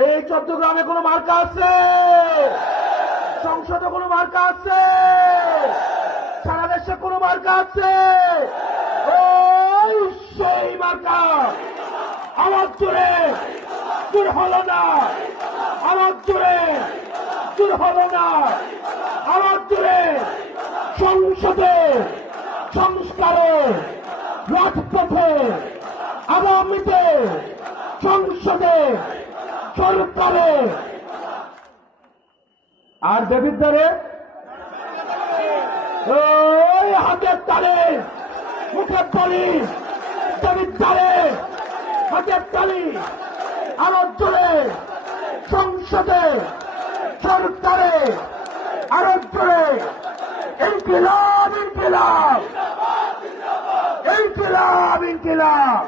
এই চট্টগ্রামে কোনো মার্কা আছে? সংসদে কোনো মার্কা আছে? সারা দেশে কোনো মার্কা আছে? ওই সেই মার্কা আমার জোরে দূর হলো না, আমার জোরে দূর হলো না, আমার জোরে সংসদে সংস্কারে রাজপথে আগামীতে সংসদে সরকারে আর দেবিদ্বারে ওই হাতের তালে মুখের তালি দেবিদ্বারে হাতের তালি আমার জোরে সংসদে সরকারে আরো জোরে ইনকিলাব ইনকিলাব ইনকিলাব ইনকিলাব